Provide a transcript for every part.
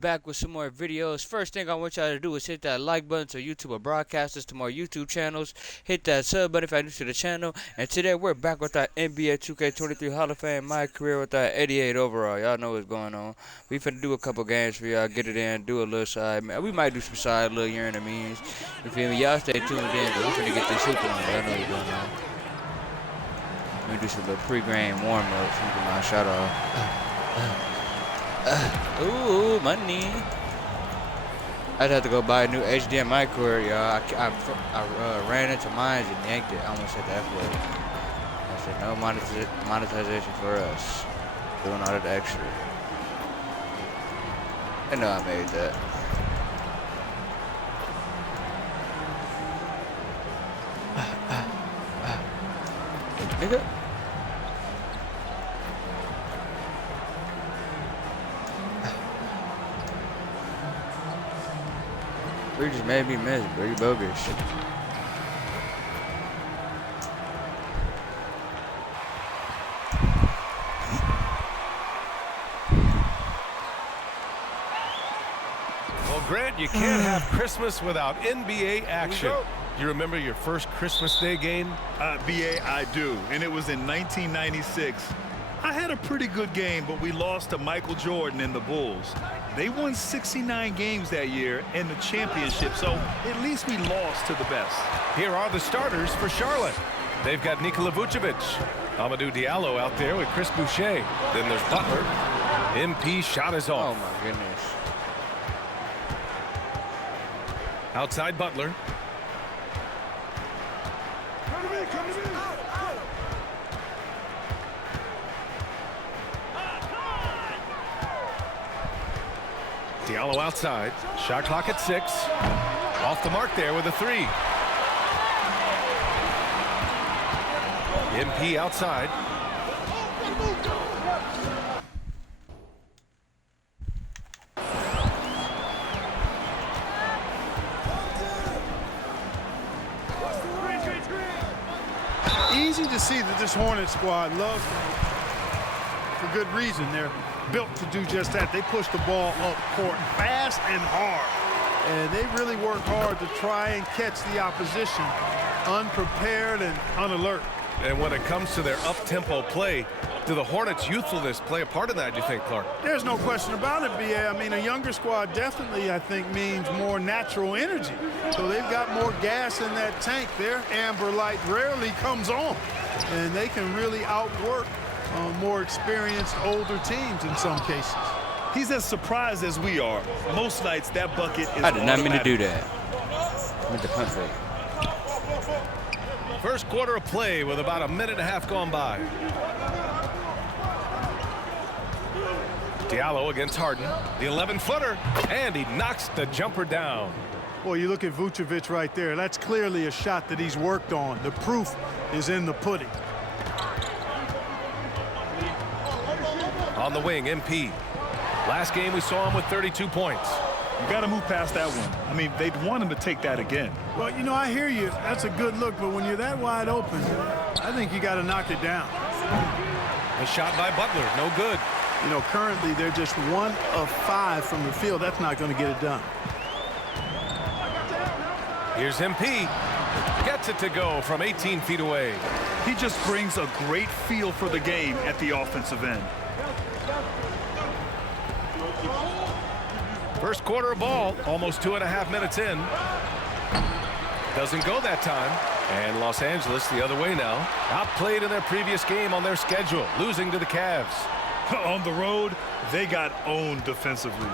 back with some more videos. First thing I want y'all to do is hit that like button so YouTube will broadcast us to more YouTube channels. Hit that sub button if you're new to the channel. And today we're back with our NBA 2K23 Hall of Fame My Career with our 88 overall. Y'all know what's going on. We finna do a couple games for y'all, get it in, do a little side. Man, we might do some side little year in the means. You feel me? Y'all stay tuned in, but we finna get this hoop on. Y'all know what's going on. Let me do some little pre-game warm-ups. Let me get my shot off. Ooh, money. I'd have to go buy a new HDMI cord, y'all. I ran into mine and yanked it. I almost said the F word. I said no monetization for us. Doing all that extra. I know I made that. Nigga. You just made me miss, bro. You bogus. Well, Grant, you can't have Christmas without NBA action. You remember your first Christmas Day game? BA, I do, and it was in 1996. I had a pretty good game, but we lost to Michael Jordan and the Bulls. They won 69 games that year in the championship, so at least we lost to the best. Here are the starters for Charlotte. They've got Nikola Vucevic, Amadou Diallo out there with Chris Boucher. Then there's Butler. MP shot is off. Oh my goodness. Outside Butler. Diallo outside. Shot clock at 6. Off the mark there with a 3. MP outside. Easy to see that this Hornet squad loves them for good reason. They're built to do just that. They push the ball up court fast and hard. And they really work hard to try and catch the opposition unprepared and unalert. And when it comes to their up-tempo play, do the Hornets' youthfulness play a part in that, do you think, Clark? There's no question about it, BA. I mean, a younger squad definitely, I think, means more natural energy. So they've got more gas in that tank. Their amber light rarely comes on. And they can really outwork more experienced, older teams in some cases. He's as surprised as we are. Most nights, that bucket is I did not mean to automatic. do that. I meant to punt fake. First quarter of play with about a minute and a half gone by. Diallo against Harden. The 11-footer. And he knocks the jumper down. Boy, you look at Vucevic right there. That's clearly a shot that he's worked on. The proof is in the pudding. On the wing, MP. Last game we saw him with 32 points. You got to move past that one. I mean, they'd want him to take that again. Well, you know, I hear you. That's a good look, but when you're that wide open, I think you got to knock it down. A shot by Butler, no good. You know, currently they're just 1 of 5 from the field. That's not going to get it done. Here's MP. Gets it to go from 18 feet away. He just brings a great feel for the game at the offensive end. First quarter of ball, almost 2.5 minutes in. Doesn't go that time. And Los Angeles the other way now. Outplayed in their previous game on their schedule, losing to the Cavs. On the road, they got owned defensively.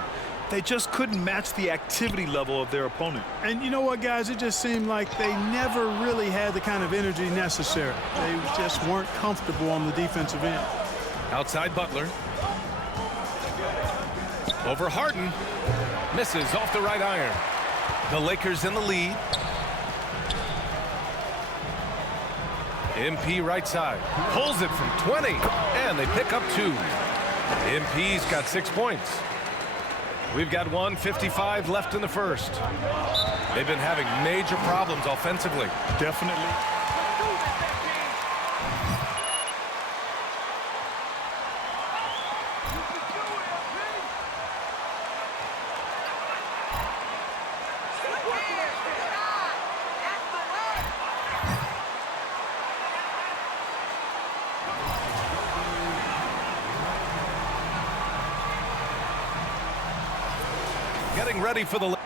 They just couldn't match the activity level of their opponent. And you know what, guys? It just seemed like they never really had the kind of energy necessary. They just weren't comfortable on the defensive end. Outside Butler. Over Harden. Misses off the right iron. The Lakers in the lead. MP right side. Pulls it from 20. And they pick up 2. MP's got 6 points. We've got 1:55 left in the first. They've been having major problems offensively. Definitely. getting ready for the...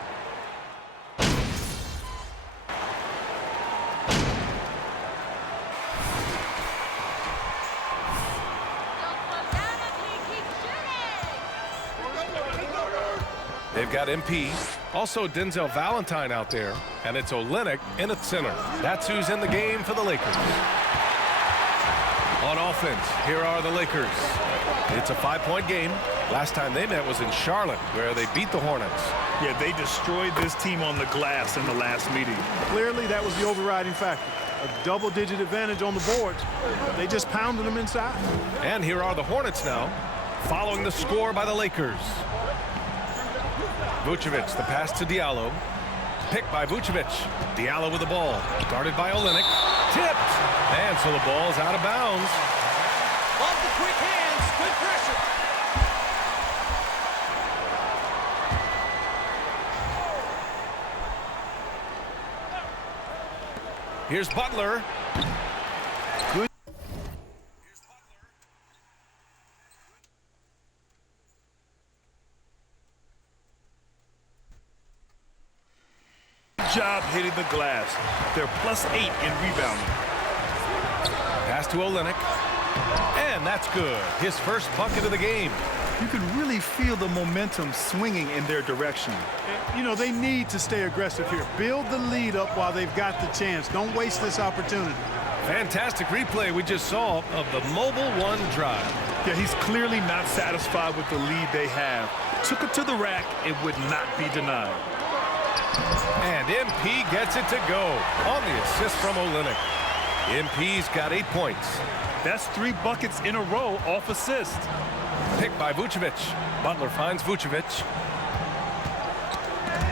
They've got MP, also Denzel Valentine out there, and it's Olynyk in the center. That's who's in the game for the Lakers. On offense, here are the Lakers. It's a 5-point game. Last time they met was in Charlotte, where they beat the Hornets. Yeah, they destroyed this team on the glass in the last meeting. Clearly, that was the overriding factor. A double-digit advantage on the boards. They just pounded them inside. And here are the Hornets now, following the score by the Lakers. Vucevic, the pass to Diallo. Picked by Vucevic. Diallo with the ball. Guarded by Olynyk. Tipped. And so the ball's out of bounds. Love the quick hands. Good pressure. Here's Butler. Job hitting the glass. They're +8 in rebounding. Pass to Olynyk. And that's good. His first bucket of the game. You can really feel the momentum swinging in their direction. You know, they need to stay aggressive here. Build the lead up while they've got the chance. Don't waste this opportunity. Fantastic replay we just saw of the mobile one drive. Yeah, he's clearly not satisfied with the lead they have. Took it to the rack. It would not be denied. And MP gets it to go on the assist from Olynyk. MP's got 8 points. That's 3 buckets in a row off assist. Picked by Vucevic. Butler finds Vucevic.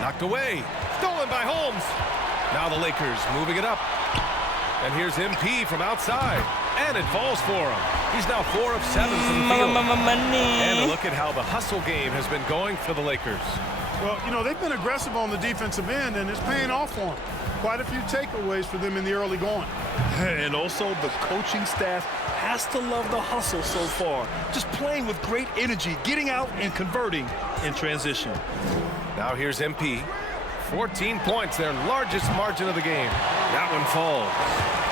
Knocked away. Stolen by Holmes. Now the Lakers moving it up. And here's MP from outside. And it falls for him. He's now 4 of 7 from the field. And a look at how the hustle game has been going for the Lakers. Well, you know, they've been aggressive on the defensive end, and it's paying off for them. Quite a few takeaways for them in the early going. And also the coaching staff has to love the hustle so far. Just playing with great energy, getting out and converting in transition. Now here's MP. 14 points, their largest margin of the game. That one falls.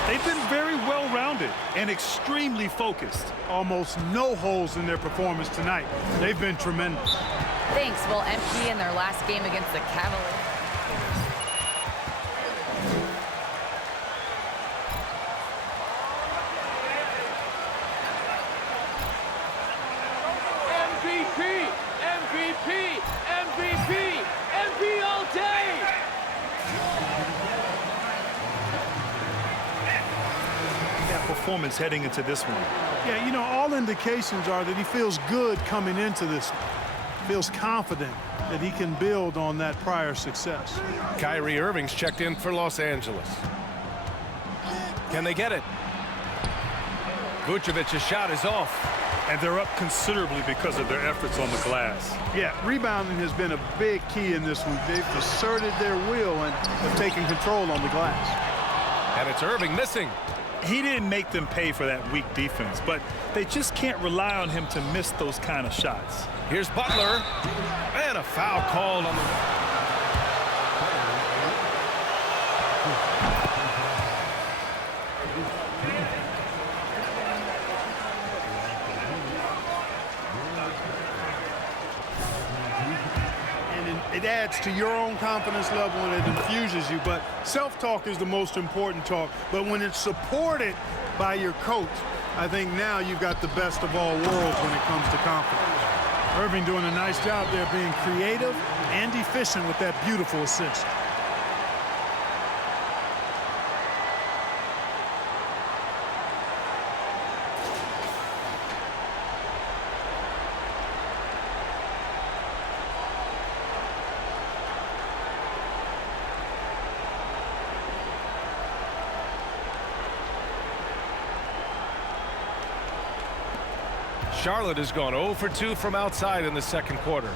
They've been very well-rounded and extremely focused. Almost no holes in their performance tonight. They've been tremendous. Thanks. Well, MP in their last game against the Cavaliers. MVP, MVP, MVP, MVP all day. That performance heading into this one. Yeah, you know, all indications are that he feels good coming into this one. Feels confident that he can build on that prior success. Kyrie Irving's checked in for Los Angeles. Can they get it? Vucevic's shot is off. And they're up considerably because of their efforts on the glass. Yeah, rebounding has been a big key in this one. They've asserted their will and have taken control on the glass. And it's Irving missing. He didn't make them pay for that weak defense, but they just can't rely on him to miss those kind of shots. Here's Butler. And a foul called on the... It adds to your own confidence level and it infuses you, but self-talk is the most important talk. But when it's supported by your coach, I think now you've got the best of all worlds when it comes to confidence. Irving doing a nice job there being creative and efficient with that beautiful assist. Charlotte has gone 0 for 2 from outside in the second quarter.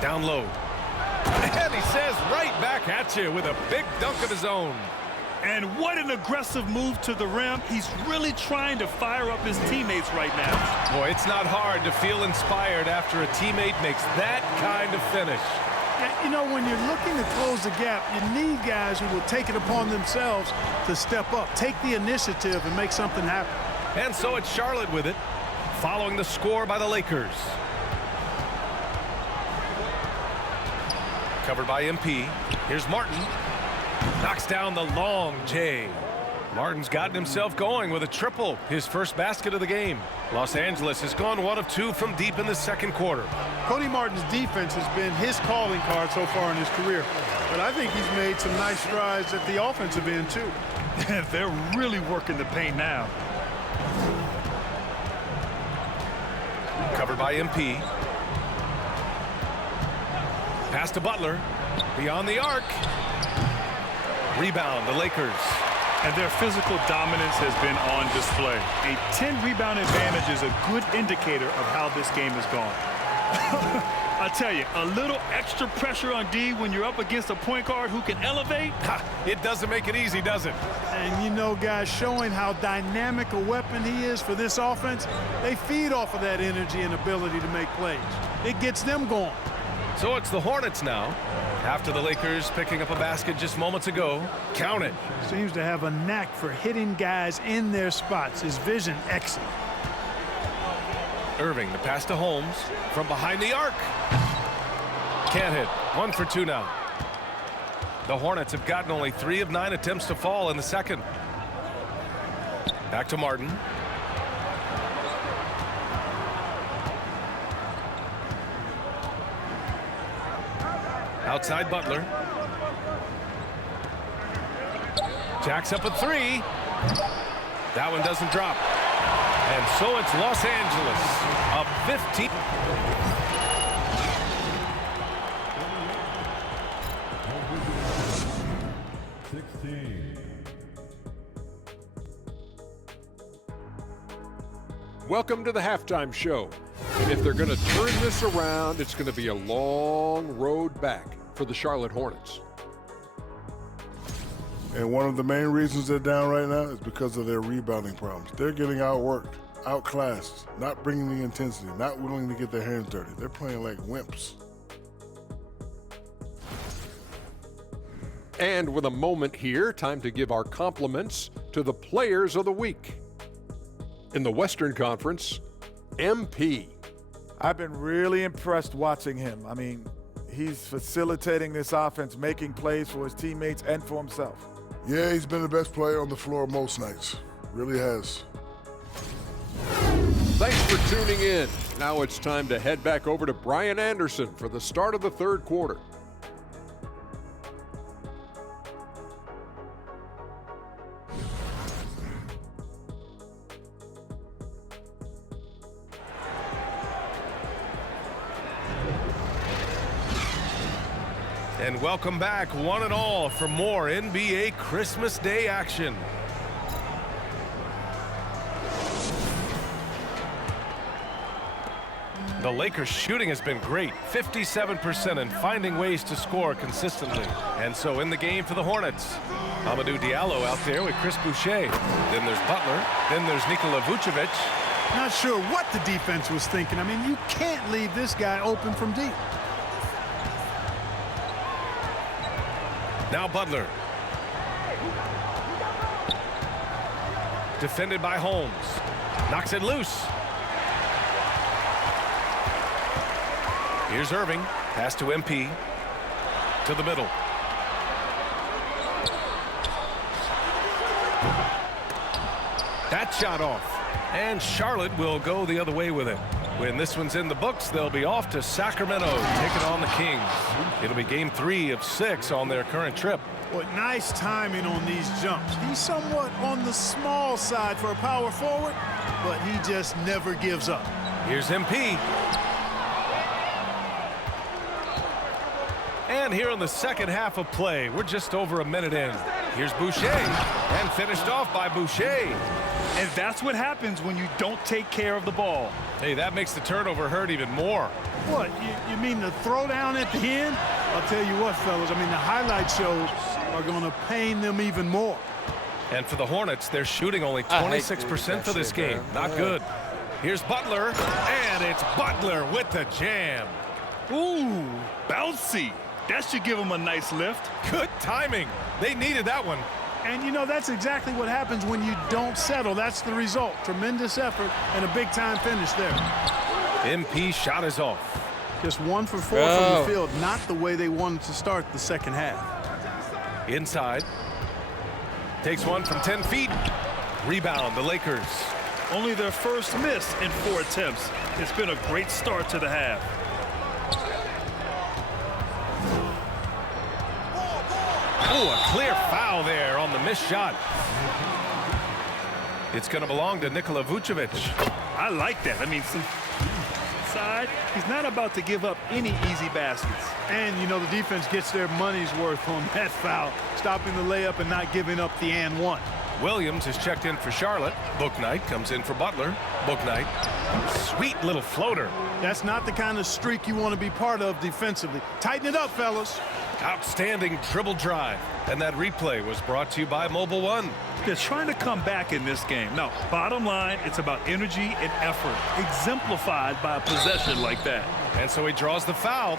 Down low. And he says right back at you with a big dunk of his own. And what an aggressive move to the rim. He's really trying to fire up his teammates right now. Boy, it's not hard to feel inspired after a teammate makes that kind of finish. You know, when you're looking to close the gap, you need guys who will take it upon themselves to step up, take the initiative, and make something happen. And so it's Charlotte with it, following the score by the Lakers. Covered by MP. Here's Martin. Knocks down the long J. Martin's gotten himself going with a triple, his first basket of the game. Los Angeles has gone 1 of 2 from deep in the second quarter. Cody Martin's defense has been his calling card so far in his career. But I think he's made some nice strides at the offensive end, too. They're really working the paint now. Covered by MP. Pass to Butler. Beyond the arc. Rebound, the Lakers. And their physical dominance has been on display. A 10-rebound advantage is a good indicator of how this game has gone. I tell you, a little extra pressure on D when you're up against a point guard who can elevate. It doesn't make it easy, does it? And you know, guys, showing how dynamic a weapon he is for this offense, they feed off of that energy and ability to make plays. It gets them going. So it's the Hornets now. After the Lakers picking up a basket just moments ago. Count it. Seems to have a knack for hitting guys in their spots. His vision excellent. Irving, the pass to Holmes from behind the arc. Can't hit. 1 for 2 now. The Hornets have gotten only 3 of 9 attempts to fall in the second. Back to Martin. Outside Butler. Jacks up a 3. That one doesn't drop. And so it's Los Angeles up 15. Welcome to the halftime show. And if they're going to turn this around, it's going to be a long road back for the Charlotte Hornets. And one of the main reasons they're down right now is because of their rebounding problems. They're getting outworked, outclassed, not bringing the intensity, not willing to get their hands dirty. They're playing like wimps. And with a moment here, time to give our compliments to the players of the week. In the Western Conference, MP. I've been really impressed watching him. I mean, he's facilitating this offense, making plays for his teammates and for himself. Yeah, he's been the best player on the floor most nights. Really has. Thanks for tuning in. Now it's time to head back over to Brian Anderson for the start of the third quarter. And welcome back, one and all, for more NBA Christmas Day action. The Lakers' shooting has been great, 57%, and finding ways to score consistently. And so in the game for the Hornets, Amadou Diallo out there with Chris Boucher. Then there's Butler. Then there's Nikola Vucevic. Not sure what the defense was thinking. I mean, you can't leave this guy open from deep. Now Butler. Defended by Holmes. Knocks it loose. Here's Irving. Pass to MP. To the middle. That shot off. And Charlotte will go the other way with it. When this one's in the books, they'll be off to Sacramento, taking on the Kings. It'll be game 3 of 6 on their current trip. But nice timing on these jumps. He's somewhat on the small side for a power forward, but he just never gives up. Here's MP. And here in the second half of play, we're just over a minute in. Here's Boucher, and finished off by Boucher. And that's what happens when you don't take care of the ball. Hey, that makes the turnover hurt even more. What, you mean the throwdown at the end? I'll tell you what, fellas, I mean, the highlight shows are going to pain them even more. And for the Hornets, they're shooting only 26% for this game. Not good. Here's Butler, and it's Butler with the jam. Ooh, bouncy. That should give them a nice lift. Good timing. They needed that one. And, you know, that's exactly what happens when you don't settle. That's the result. Tremendous effort and a big-time finish there. MP shot is off. Just 1 for 4 from the field. Not the way they wanted to start the second half. Inside. Takes one from 10 feet. Rebound, the Lakers. Only their first miss in 4 attempts. It's been a great start to the half. Oh, a clear foul there on the missed shot. It's going to belong to Nikola Vucevic. I like that. I mean, side, he's not about to give up any easy baskets. And, you know, the defense gets their money's worth on that foul, stopping the layup and not giving up the and one. Williams is checked in for Charlotte. Bouknight comes in for Butler. Bouknight, sweet little floater. That's not the kind of streak you want to be part of defensively. Tighten it up, fellas. Outstanding dribble drive. And that replay was brought to you by Mobile One. They're trying to come back in this game. Now, bottom line, it's about energy and effort, exemplified by a possession like that. And so he draws the foul.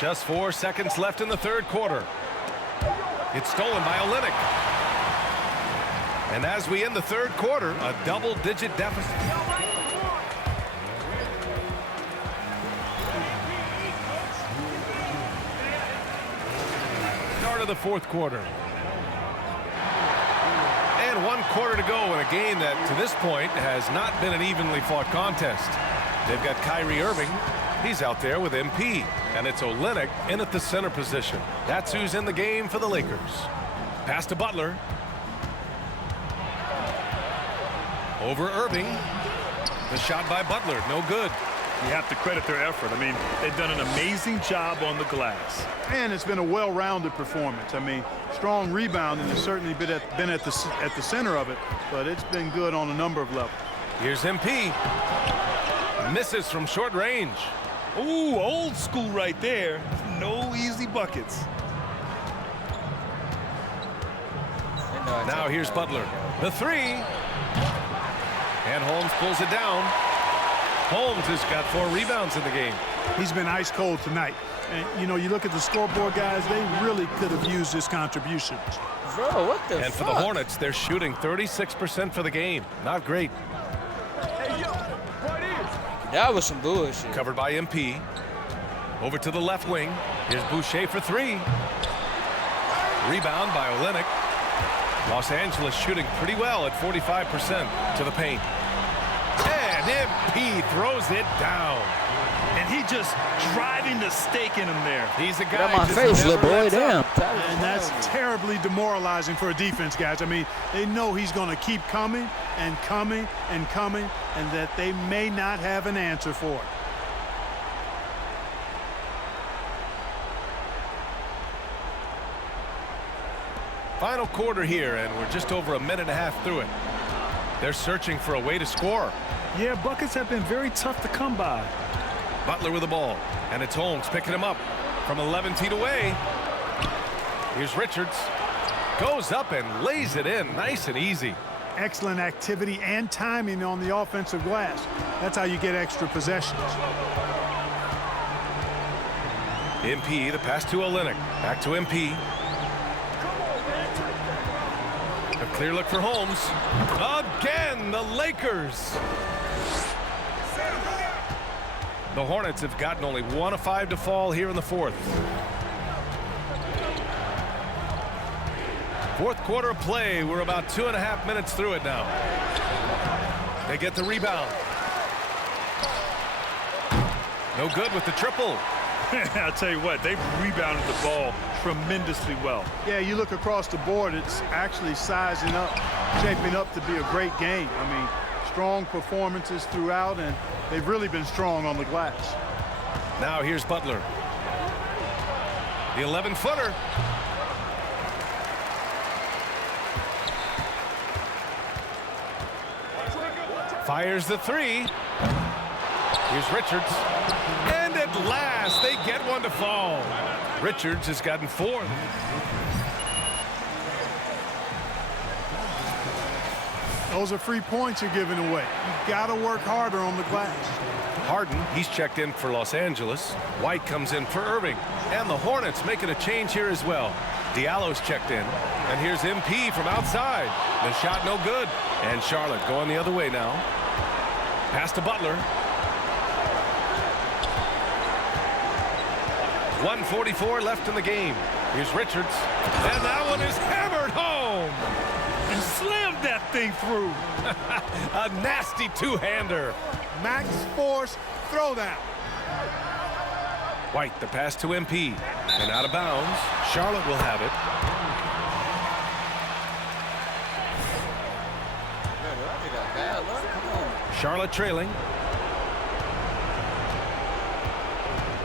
Just 4 seconds left in the third quarter. It's stolen by Olynyk. And as we end the third quarter, a double-digit deficit. Start of the fourth quarter. And 1 quarter to go in a game that, to this point, has not been an evenly fought contest. They've got Kyrie Irving. He's out there with MP, and it's Olynyk in at the center position. That's who's in the game for the Lakers. Pass to Butler. Over Irving. The shot by Butler, no good. You have to credit their effort. I mean, they've done an amazing job on the glass. And it's been a well-rounded performance. I mean, strong rebounding has certainly been at the center of it, but it's been good on a number of levels. Here's MP. Misses from short range. Ooh, old school right there. No easy buckets. Now here's Butler. The three. And Holmes pulls it down. Holmes has got 4 rebounds in the game. He's been ice cold tonight. And, you know, you look at the scoreboard, guys, they really could have used his contribution. Bro, what the fuck? And for the Hornets, they're shooting 36% for the game. Not great. That was some bullshit. Covered by MP. Over to the left wing. Here's Boucher for 3. Rebound by Olynyk. Los Angeles shooting pretty well at 45% to the paint. And MP throws it down. And he just driving the stake in him there. He's a guy. Get on my face, little boy. Damn. And that's terribly demoralizing for a defense, guys. I mean, they know he's going to keep coming and coming and coming, and that they may not have an answer for it. Final quarter here, and we're just over a minute and a half through it. They're searching for a way to score. Yeah, buckets have been very tough to come by. Butler with the ball, and it's Holmes picking him up from 11 feet away. Here's Richards. Goes up and lays it in nice and easy. Excellent activity and timing on the offensive glass. That's how you get extra possessions. MP, the pass to Olynyk. Back to MP. A clear look for Holmes. Again, the Lakers. The Hornets have gotten only 1 of 5 to fall here in the fourth. Fourth quarter of play. We're about 2.5 minutes through it now. They get the rebound. No good with the triple. I'll tell you what, they've rebounded the ball tremendously well. Yeah, you look across the board, it's actually sizing up, shaping up to be a great game. I mean, strong performances throughout, and they've really been strong on the glass. Now here's Butler. The 11-footer. Fires the three. Here's Richards. And at last, they get one to fall. Richards has gotten 4. Those are free points you're giving away. You've got to work harder on the glass. Harden, he's checked in for Los Angeles. White comes in for Irving. And the Hornets making a change here as well. Diallo's checked in. And here's MP from outside. The shot no good. And Charlotte going the other way now. Pass to Butler. 1:44 left in the game. Here's Richards. And that one is hammered home. And slammed that thing through. A nasty two-hander. Max force throwdown. White, the pass to MP. And out of bounds. Charlotte will have it. Charlotte trailing.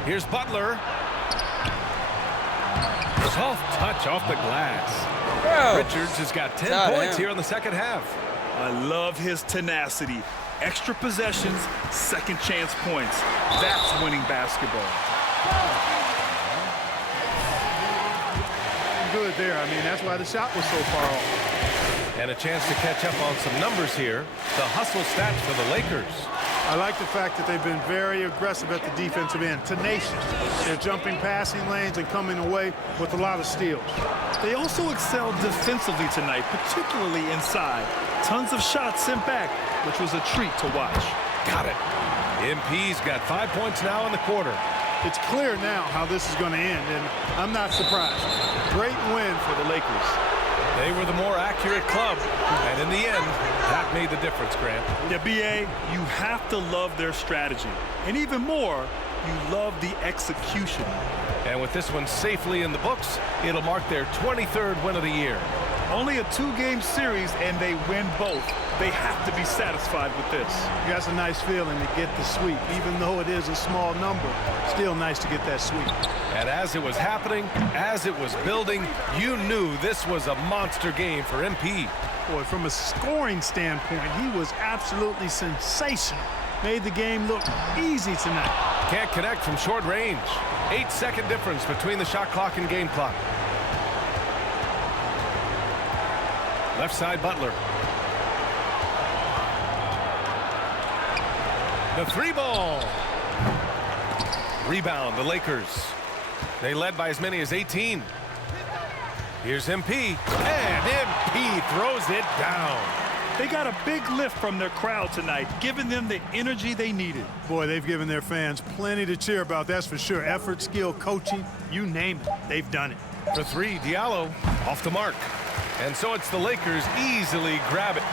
Here's Butler. Soft touch off the glass. Bro. Richards has got 10 points here in the second half. I love his tenacity. Extra possessions, second chance points. That's winning basketball. Good there. I mean, that's why the shot was so far off. And a chance to catch up on some numbers here. The hustle stats for the Lakers. I like the fact that they've been very aggressive at the defensive end, tenacious. They're jumping passing lanes and coming away with a lot of steals. They also excelled defensively tonight, particularly inside. Tons of shots sent back, which was a treat to watch. Got it. MP's got 5 points now in the quarter. It's clear now how this is going to end, and I'm not surprised. Great win for the Lakers. They were the more accurate club, and in the end, that made the difference, Grant. Yeah, BA, you have to love their strategy. And even more, you love the execution. And with this one safely in the books, it'll mark their 23rd win of the year. Only a 2-game series, and they win both. They have to be satisfied with this. That's a nice feeling to get the sweep. Even though it is a small number, still nice to get that sweep. And as it was happening, as it was building, you knew this was a monster game for MP. Boy, from a scoring standpoint, he was absolutely sensational. Made the game look easy tonight. Can't connect from short range. 8-second difference between the shot clock and game clock. Left side, Butler. The 3-ball. Rebound, the Lakers. They led by as many as 18. Here's MP. And MP throws it down. They got a big lift from their crowd tonight, giving them the energy they needed. Boy, they've given their fans plenty to cheer about, that's for sure. Effort, skill, coaching, you name it, they've done it. For 3, Diallo off the mark. And so it's the Lakers easily grab it.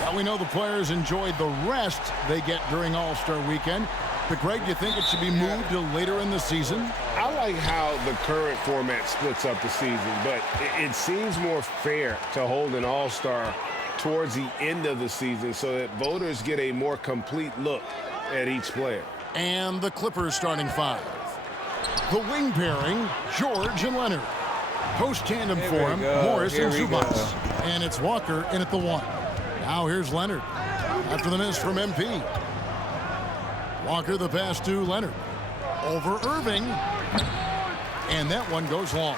Well, we know the players enjoyed the rest they get during All-Star Weekend. But, Greg, do you think it should be moved to later in the season? I like how the current format splits up the season, but it seems more fair to hold an All-Star towards the end of the season so that voters get a more complete look at each player. And the Clippers starting five. The wing pairing, George and Leonard. Post tandem for him, Morris and Zubac. And it's Walker in at the one. Now here's Leonard after the miss from MP. Walker the pass to Leonard. Over Irving. And that one goes long.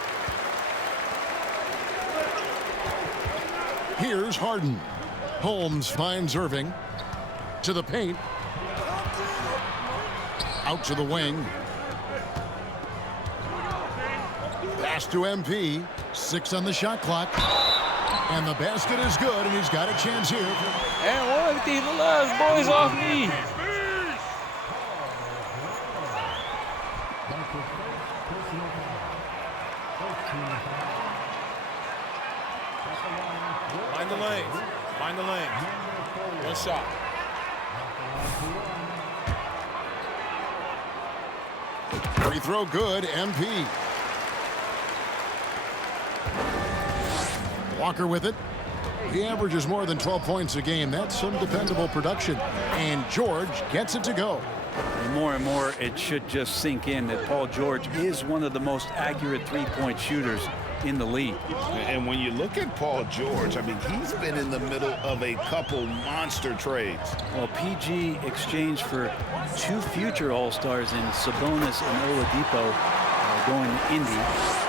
Here's Harden. Holmes finds Irving. To the paint. Out to the wing. Pass to MP. 6 on the shot clock. And the basket is good, and he's got a chance here. And one of these last boys off me. Find the lane. Find the lane. One shot. Free throw good, MP. Walker with it. He averages more than 12 points a game. That's some dependable production. And George gets it to go. And more, it should just sink in that Paul George is one of the most accurate three-point shooters in the league. And when you look at Paul George, I mean, he's been in the middle of a couple monster trades. Well, PG exchanged for 2 future All-Stars in Sabonis and Oladipo going to Indy.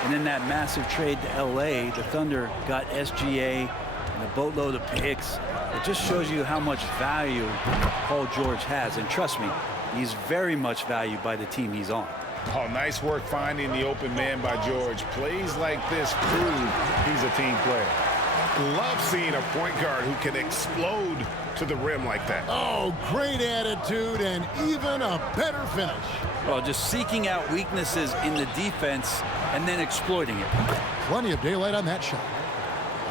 And in that massive trade to LA, the Thunder got SGA and a boatload of picks. It just shows you how much value Paul George has. And trust me, he's very much valued by the team he's on. Oh, nice work finding the open man by George. Plays like this prove he's a team player. Love seeing a point guard who can explode to the rim like that. Oh, great attitude and even a better finish. Well, just seeking out weaknesses in the defense and then exploiting it. Plenty of daylight on that shot.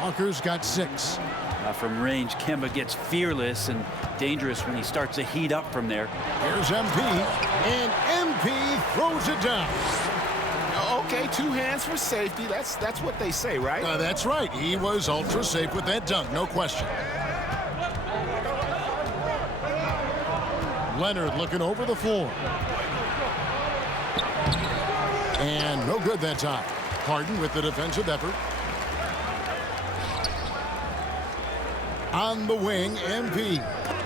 Walker's got 6. From range, Kemba gets fearless and dangerous when he starts to heat up from there. Here's MP, and MP throws it down. Okay, 2 hands for safety. That's what they say, right? That's right. He was ultra safe with that dunk, no question. Leonard looking over the floor. And no good that time. Harden with the defensive effort. On the wing, MP.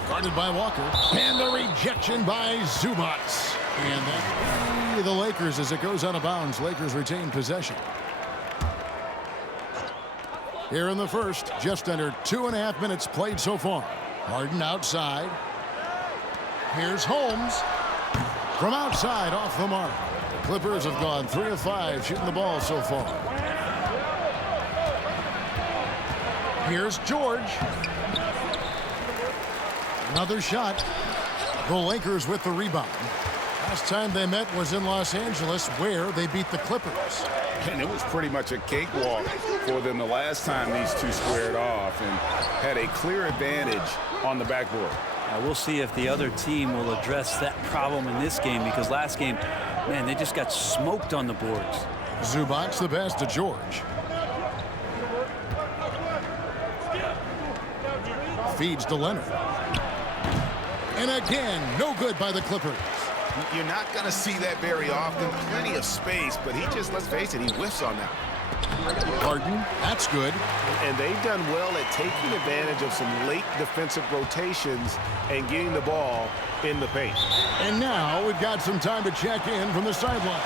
Guarded by Walker. And the rejection by Zubac. And that, the Lakers as it goes out of bounds. Lakers retain possession. Here in the first, just under 2.5 minutes played so far. Harden outside. Here's Holmes. From outside, off the mark. The Clippers have gone 3 of 5 shooting the ball so far. Here's George. Another shot. The Lakers with the rebound. Last time they met was in Los Angeles, where they beat the Clippers. And it was pretty much a cakewalk for them the last time these two squared off and had a clear advantage on the backboard. We'll see if the other team will address that problem in this game, because last game, man, they just got smoked on the boards. Zubac the pass to George. Feeds to Leonard. And again, no good by the Clippers. You're not going to see that very often. Plenty of space, but he just, let's face it, he whiffs on that. Harden, that's good. And they've done well at taking advantage of some late defensive rotations and getting the ball in the paint. And now we've got some time to check in from the sideline.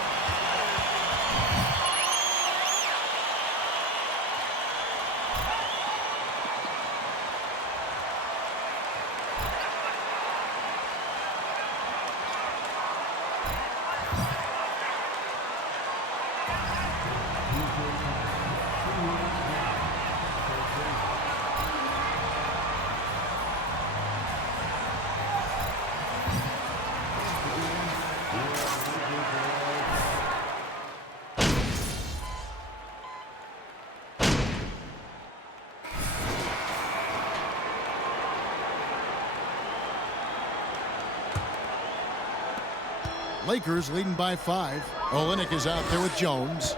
Lakers leading by 5. Olynyk is out there with Jones.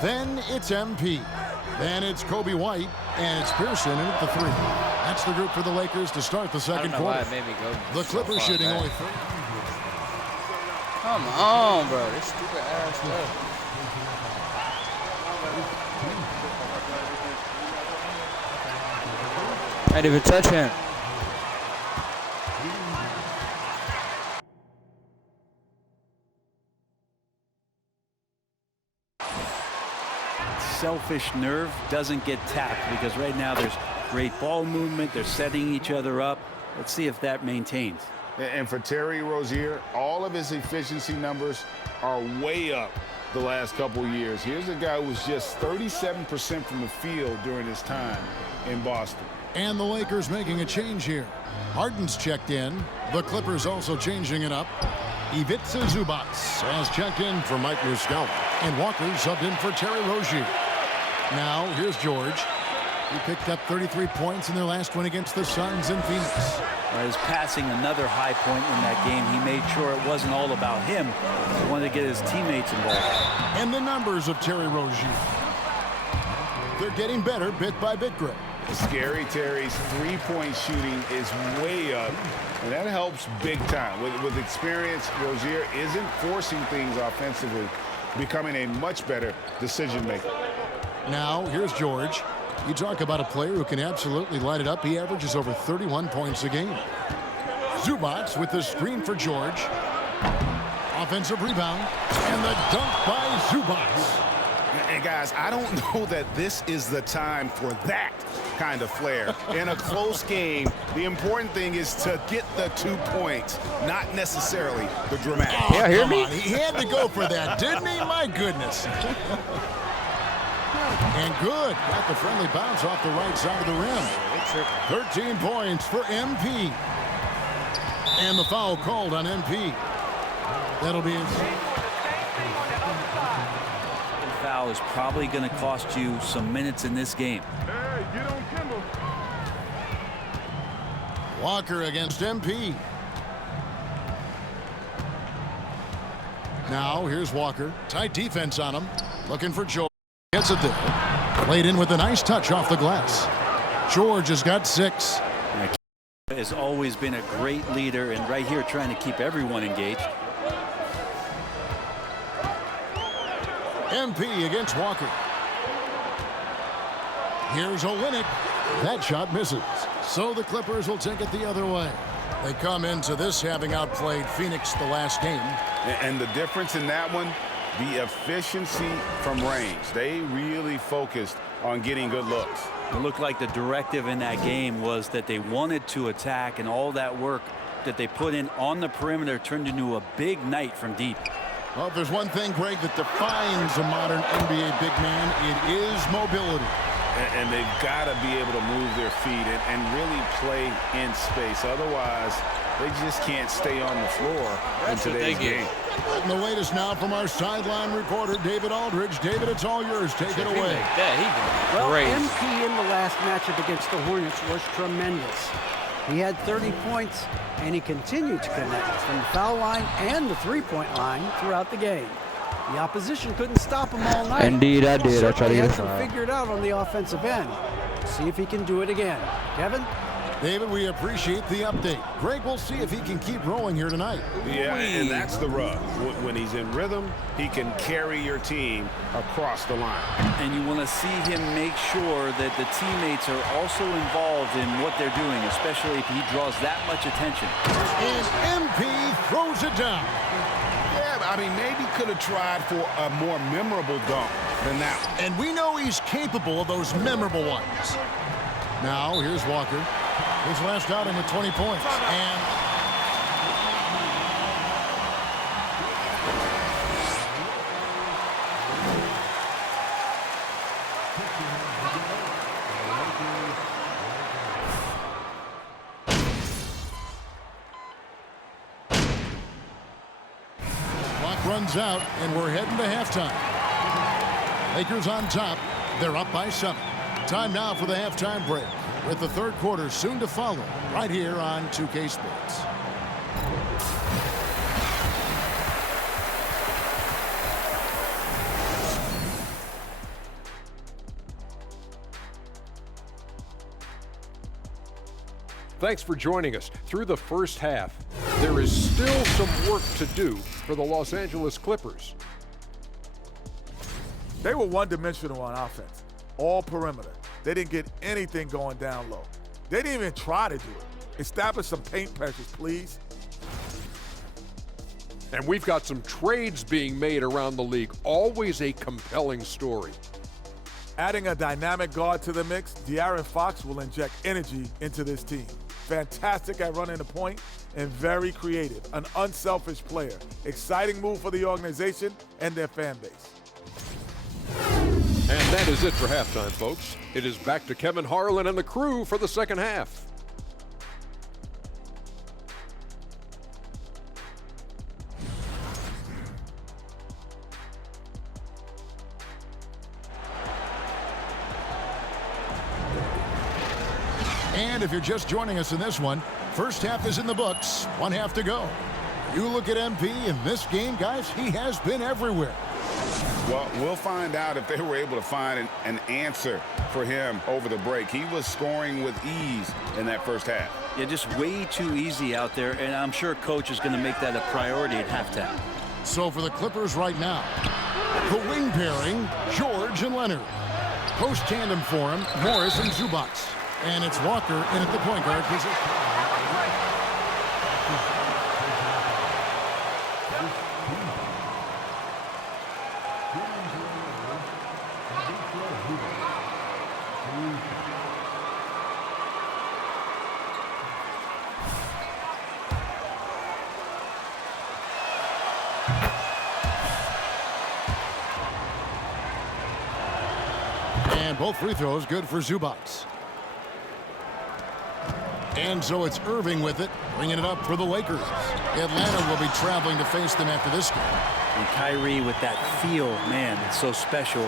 Then it's MP. Then it's Kobe White. And it's Pearson in at the 3. That's the group for the Lakers to start the second quarter. Why it made me go The Clippers so shooting only 3. Come on, bro. This stupid ass stuff. I didn't even touch him. Selfish nerve doesn't get tapped because right now there's great ball movement. They're setting each other up. Let's see if that maintains. And for Terry Rozier, all of his efficiency numbers are way up the last couple years. Here's a guy who was just 37% from the field during his time in Boston. And the Lakers making a change here. Harden's checked in. The Clippers also changing it up. Ivica Zubac has checked in for Mike Muscala. And Walker subbed in for Terry Rozier. Now, here's George. He picked up 33 points in their last win against the Suns in Phoenix. He's passing another high point in that game. He made sure it wasn't all about him. He wanted to get his teammates involved. And the numbers of Terry Rozier. They're getting better bit by bit, Greg. Scary Terry's three-point shooting is way up, and that helps big time. With experience, Rozier isn't forcing things offensively, becoming a much better decision maker. Now, here's George. You talk about a player who can absolutely light it up. He averages over 31 points a game. Zubac with the screen for George. Offensive rebound. And the dunk by Zubac. And guys, I don't know that this is the time for that kind of flair. In a close game, the important thing is to get the 2 points, not necessarily the dramatic. Oh, yeah, hear me? On. He had to go for that, didn't he? My goodness. And good. Got the friendly bounce off the right side of the rim. 13 points for MP. And the foul called on MP. That'll be it. The foul is probably going to cost you some minutes in this game. Hey, get on Kimball. Walker against MP. Now here's Walker. Tight defense on him. Looking for George. Gets it there. Played in with a nice touch off the glass. George has got 6. Has always been a great leader, and right here trying to keep everyone engaged. MP against Walker. Here's Olynyk. That shot misses. So the Clippers will take it the other way. They come into this having outplayed Phoenix the last game. And the difference in that one, the efficiency from range. They really focused on getting good looks. It looked like the directive in that game was that they wanted to attack, and all that work that they put in on the perimeter turned into a big night from deep. Well, if there's one thing, Greg, that defines a modern NBA big man, it is mobility. And they've got to be able to move their feet and really play in space. Otherwise, they just can't stay on the floor in today's game. And the latest now from our sideline reporter, David Aldridge. David, it's all yours. Take it away. Well, MP in the last matchup against the Hornets was tremendous. He had 30 points, and he continued to connect from the foul line and the three-point line throughout the game. The opposition couldn't stop him all night. Indeed, I did. I tried to get him figured out on the offensive end. See if he can do it again. Kevin? David, we appreciate the update. Greg, we'll see if he can keep rolling here tonight. Yeah, and that's the rub. When he's in rhythm, he can carry your team across the line. And you want to see him make sure that the teammates are also involved in what they're doing, especially if he draws that much attention. And MP throws it down. Yeah, I mean, maybe could have tried for a more memorable dunk than that one. And we know he's capable of those memorable ones. Now, here's Walker. His last outing with 20 points. And clock runs out, and we're heading to halftime. Lakers on top. They're up by 7. Time now for the halftime break, with the third quarter soon to follow, right here on 2K Sports. Thanks for joining us. Through the first half, there is still some work to do for the Los Angeles Clippers. They were one-dimensional on offense, all perimeter. They didn't get anything going down low. They didn't even try to do it. Establish some paint pressures, please. And we've got some trades being made around the league. Always a compelling story. Adding a dynamic guard to the mix, De'Aaron Fox will inject energy into this team. Fantastic at running the point and very creative. An unselfish player. Exciting move for the organization and their fan base. And that is it for halftime, folks. It is back to Kevin Harlan and the crew for the second half. And if you're just joining us in this one, first half is in the books, one half to go. You look at MP in this game, guys, he has been everywhere. Well, we'll find out if they were able to find an answer for him over the break. He was scoring with ease in that first half. Yeah, just way too easy out there, and I'm sure coach is going to make that a priority at halftime. So for the Clippers right now, the wing pairing, George and Leonard. Post tandem for him, Morris and Zubac. And it's Walker in at the point guard position. And both free throws good for Zubac. And so it's Irving with it, bringing it up for the Lakers. Atlanta will be traveling to face them after this game. And Kyrie with that feel, man, it's so special,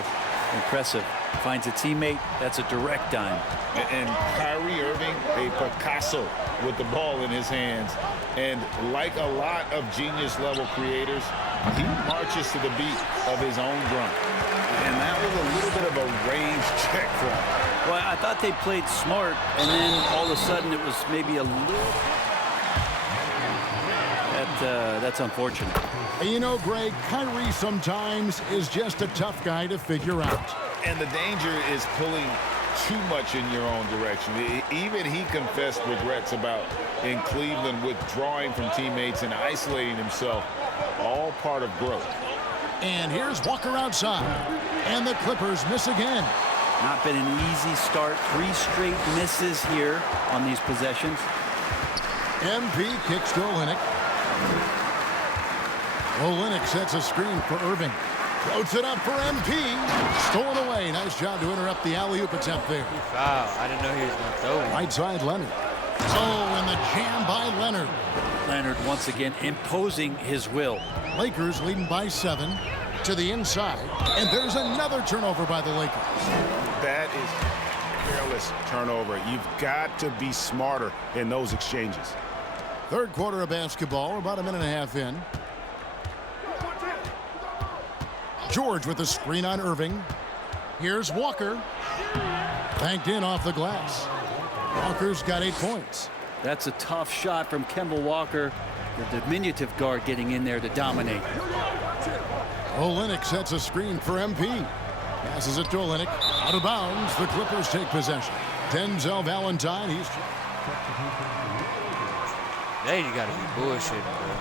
impressive. Finds a teammate, that's a direct dime. And Kyrie Irving, a Picasso with the ball in his hands. And like a lot of genius-level creators, he marches to the beat of his own drum. And that was a little bit of a range check for him. Well, I thought they played smart, and then all of a sudden it was maybe a little... That's unfortunate. You know, Greg, Kyrie sometimes is just a tough guy to figure out. And the danger is pulling too much in your own direction. Even he confessed regrets about in Cleveland withdrawing from teammates and isolating himself. All part of growth. And here's Walker outside. And the Clippers miss again. Not been an easy start. 3 straight misses here on these possessions. MP kicks to Olynyk. Olynyk sets a screen for Irving. Floats it up for MP. Stolen away. Nice job to interrupt the alley-oop attempt there. Wow, I didn't know he was going to throw it. Right side, Leonard. Oh, and the jam by Leonard. Leonard once again imposing his will. Lakers leading by 7 to the inside. And there's another turnover by the Lakers. That is careless turnover. You've got to be smarter in those exchanges. Third quarter of basketball, about a minute and a half in. George with the screen on Irving. Here's Walker. Banked in off the glass. Walker's got 8 points. That's a tough shot from Kemba Walker. The diminutive guard getting in there to dominate. Olynyk sets a screen for MP. Passes it to Olynyk. Out of bounds. The Clippers take possession. Denzel Valentine. He's... Now you got to be bullshitting, bro.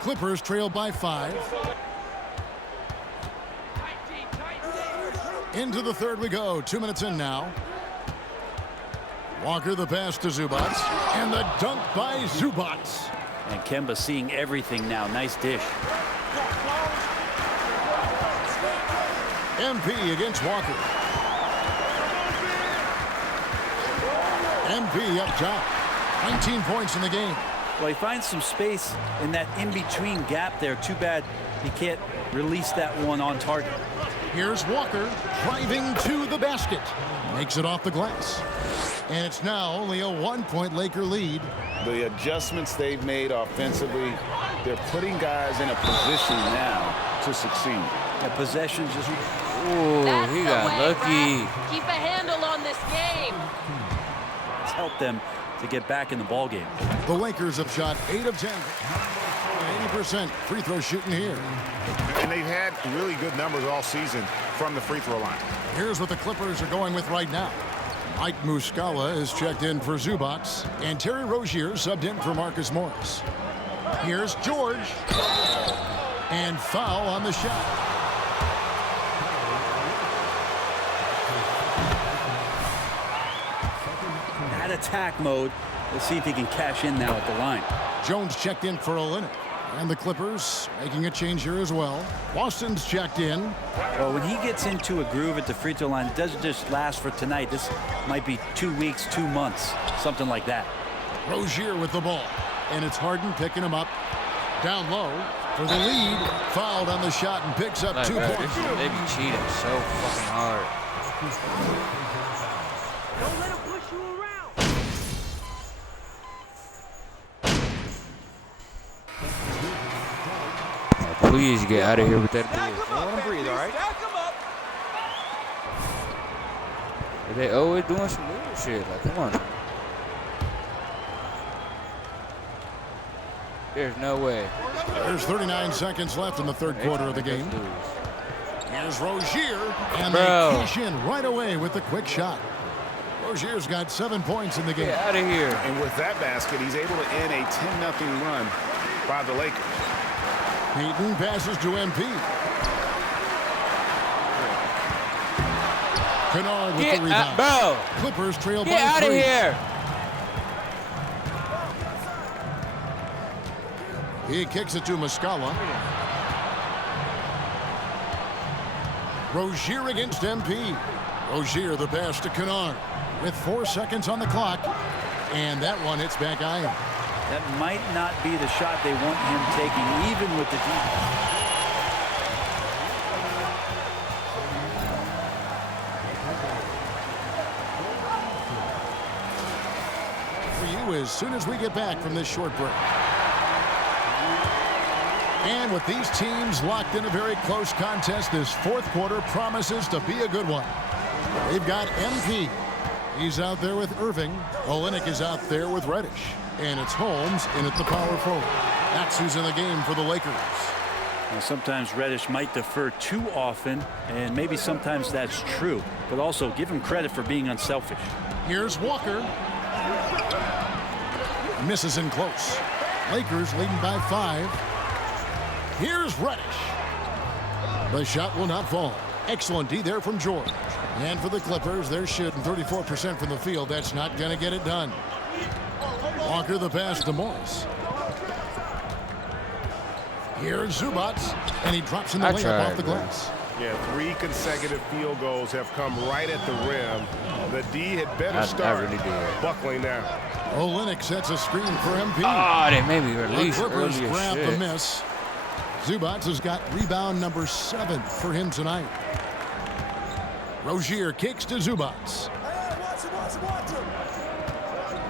Clippers trail by 5. Into the third we go. 2 minutes in now. Walker the pass to Zubac. And the dunk by Zubac. And Kemba seeing everything now. Nice dish. MP against Walker. MP up top. 19 points in the game. Well, he finds some space in that in-between gap there. Too bad he can't release that one on target. Here's Walker driving to the basket. Makes it off the glass. And it's now only a 1-point Laker lead. The adjustments they've made offensively, they're putting guys in a position now to succeed. The possession just Ooh, he got lucky. Keep a handle on this game. It's helped them to get back in the ball game. The Lakers have shot 8 of 10. 80% free throw shooting here. And they've had really good numbers all season from the free throw line. Here's what the Clippers are going with right now. Mike Muscala is checked in for Zubac, and Terry Rozier subbed in for Marcus Morris. Here's George, and foul on the shot. At attack mode. Let's see if he can cash in now at the line. Jones checked in for Olynyk. And the Clippers making a change here as well. Boston's checked in. Well, when he gets into a groove at the free throw line, it doesn't just last for tonight. This might be 2 weeks, 2 months, something like that. Rozier with the ball. And it's Harden picking him up. Down low for the lead. Fouled on the shot and picks up 2 points. They be cheating so fucking hard. Don't let him push you around. Please get out of here with that bull. Don't let him breathe, all right? They always doing some weird shit. Like, come on. There's no way. There's 39 seconds left in the third quarter of the game. Here's Rozier, and Bro. they cash in right away with the quick shot. Rozier's got 7 points in the game. Get out of here. And with that basket, he's able to end a 10-0 run by the Lakers. Payton passes to MP. Kennard with the rebound. Bro. Clippers trail Get by out 3. of here. He kicks it to Muscala. Rozier against MP. Rozier the pass to Kennard with 4 seconds on the clock. And that one hits back iron. That might not be the shot they want him taking, even with the defense. For you as soon as we get back from this short break. And with these teams locked in a very close contest, this fourth quarter promises to be a good one. They've got MP. He's out there with Irving. Olynyk is out there with Reddish. And it's Holmes in at the power forward. That's who's in the game for the Lakers. Now, sometimes Reddish might defer too often, and maybe sometimes that's true. But also give him credit for being unselfish. Here's Walker. Misses in close. Lakers leading by 5. Here's Reddish. The shot will not fall. Excellent D there from George. And for the Clippers, they're shooting 34% from the field. That's not going to get it done. Walker the pass to Morris. Here's Zubac, and he drops in the layup off the glass. Yeah, 3 consecutive field goals have come right at the rim. The D had better start buckling now. Olynyk sets a screen for MP. Ah, they made me release the Clippers early as grab shit. the miss. Zubac has got rebound number 7 for him tonight. Rozier kicks to Zubac.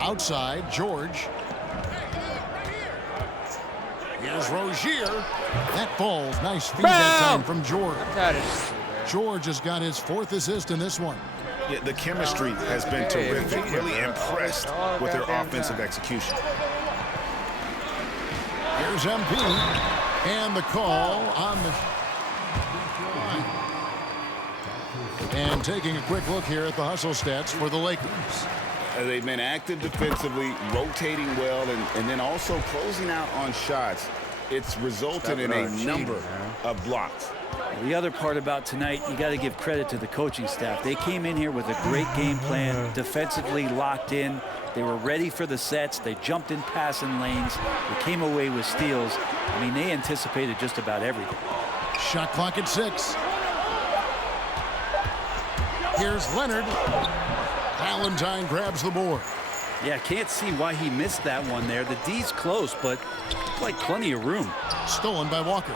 Outside, George. Here's Rozier. That falls. Nice feed that time from George. George has got his 4th assist in this one. Yeah, the chemistry has been terrific. Really impressed with their offensive execution. Here's MP. And the call on the... And taking a quick look here at the hustle stats for the Lakers. They've been active defensively, rotating well, and then also closing out on shots. It's resulted in a number of blocks. The other part about tonight, you got to give credit to the coaching staff. They came in here with a great game plan, defensively locked in. They were ready for the sets. They jumped in passing lanes. They came away with steals. I mean, they anticipated just about everything. Shot clock at 6. Here's Leonard. Valentine grabs the board. Yeah, can't see why he missed that one there. The D's close, but like plenty of room. Stolen by Walker.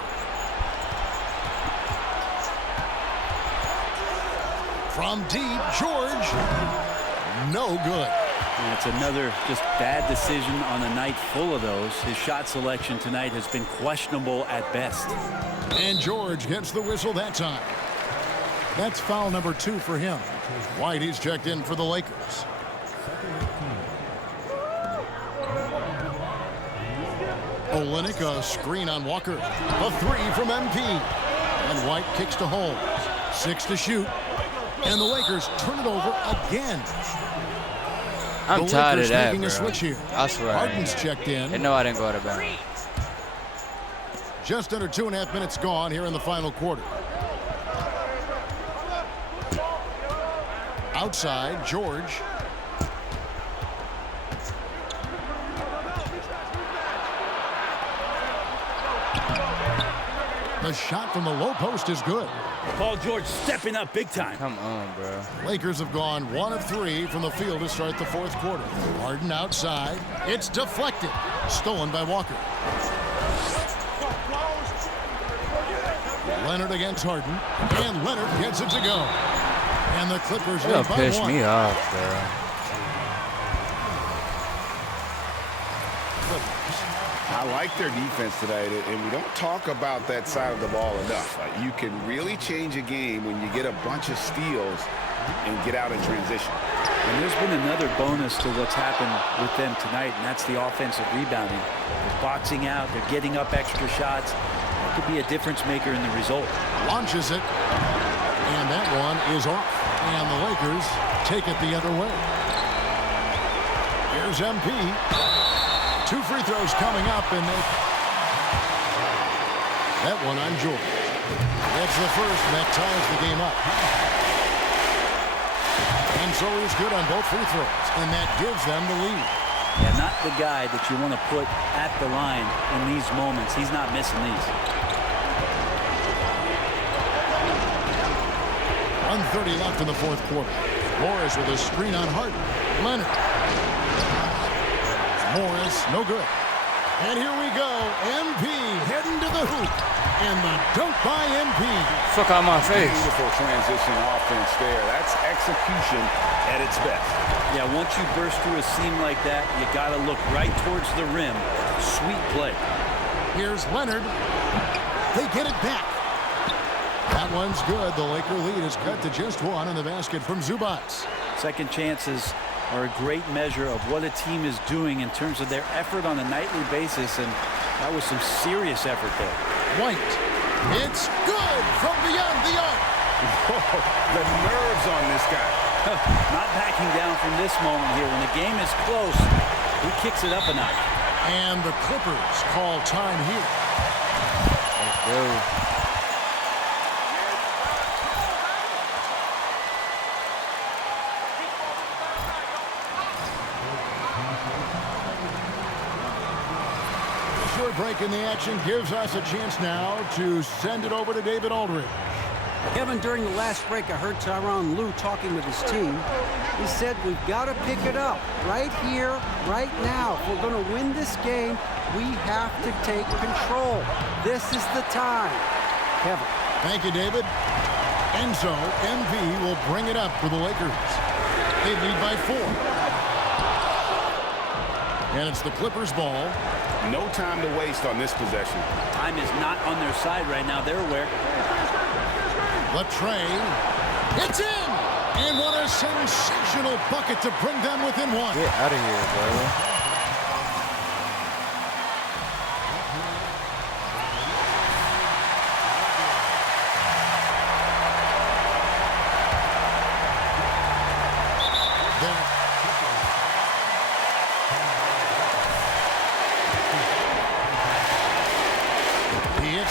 From deep, George. No good. And it's another just bad decision on a night full of those. His shot selection tonight has been questionable at best. And George gets the whistle that time. That's foul number 2 for him. White, he's checked in for the Lakers. Olynyk, a screen on Walker. A 3 from MP. And White kicks to Holmes. 6 to shoot. And the Lakers turn it over again. I'm tired of that, making bro. a switch here. I swear. Harden's checked in. They know I didn't go to bed. Just under 2.5 minutes gone here in the final quarter. Outside, George. The shot from the low post is good. Paul George stepping up big time. Come on, bro. Lakers have gone 1 of 3 from the field to start the fourth quarter. Harden outside. It's deflected. Stolen by Walker. Leonard against Harden. And Leonard gets it to go. And the Clippers lead by 1. Piss me off, bro. I like their defense tonight, and we don't talk about that side of the ball enough. You can really change a game when you get a bunch of steals and get out in transition. And there's been another bonus to what's happened with them tonight, and that's the offensive rebounding. They're boxing out, they're getting up extra shots. That could be a difference maker in the result. Launches it, and that one is off. And the Lakers take it the other way. Here's MP. 2 free throws coming up, and that one on George. That's the first, and that ties the game up. And so he's good on both free throws, and that gives them the lead. Yeah, not the guy that you want to put at the line in these moments. He's not missing these. 1:30 left in the fourth quarter. Morris with a screen on Harden. Leonard. Morris, no good. And here we go. MP heading to the hoop. And the dunk by MP. Fuck out my face. Beautiful transition offense there. That's execution at its best. Yeah, once you burst through a seam like that, you got to look right towards the rim. Sweet play. Here's Leonard. They get it back. That one's good. The Laker lead is cut to just 1 on the basket from Zubac. Second chances are a great measure of what a team is doing in terms of their effort on a nightly basis, and that was some serious effort there. White. It's good from beyond the arc. The nerves on this guy. Not backing down from this moment here. When the game is close, he kicks it up a notch. And the Clippers call time here. Let's go. Short break in the action gives us a chance now to send it over to David Aldridge. Kevin, during the last break, I heard Tyronn Lue talking with his team. He said, we've got to pick it up right here, right now. If we're going to win this game, we have to take control. This is the time. Kevin. Thank you, David. And so, MV will bring it up for the Lakers. They lead by 4. And it's the Clippers' ball. No time to waste on this possession. Time is not on their side right now. They're aware. Latrey. It's in! And what a sensational bucket to bring them within 1. Get out of here, bro.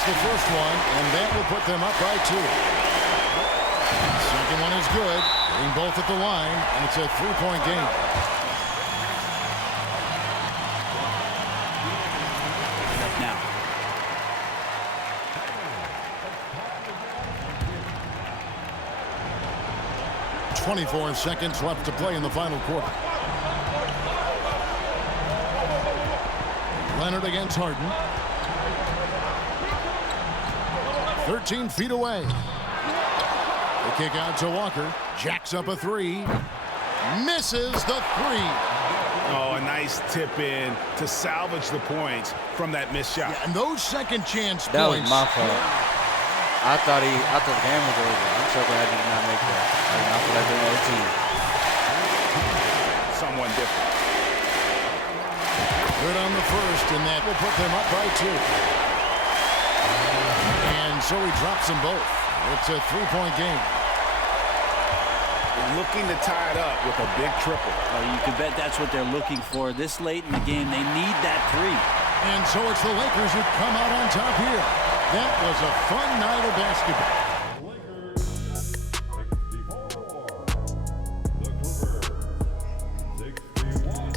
The first one, and that will put them up by 2. Second one is good. Getting both at the line, and it's a 3-point game. Now. 24 seconds left to play in the final quarter. Leonard against Harden. 13 feet away. The kick out to Walker. Jacks up a 3. Misses the 3. Oh, a nice tip in to salvage the points from that missed shot. Yeah, and those second chance that points. Was my fault. I thought the game was over. I'm so glad I did not make that. I feel like they're OT. Someone different. Good on the first, and that will put them up by 2. And so he drops them both. It's a 3-point game. Looking to tie it up with a big triple. You can bet that's what they're looking for. This late in the game, they need that 3. And so it's the Lakers who come out on top here. That was a fun night of basketball.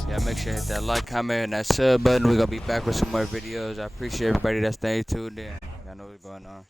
Yeah, make sure you hit that like, comment, and that sub button. We're going to be back with some more videos. I appreciate everybody that's staying tuned in. Y'all know what's going on.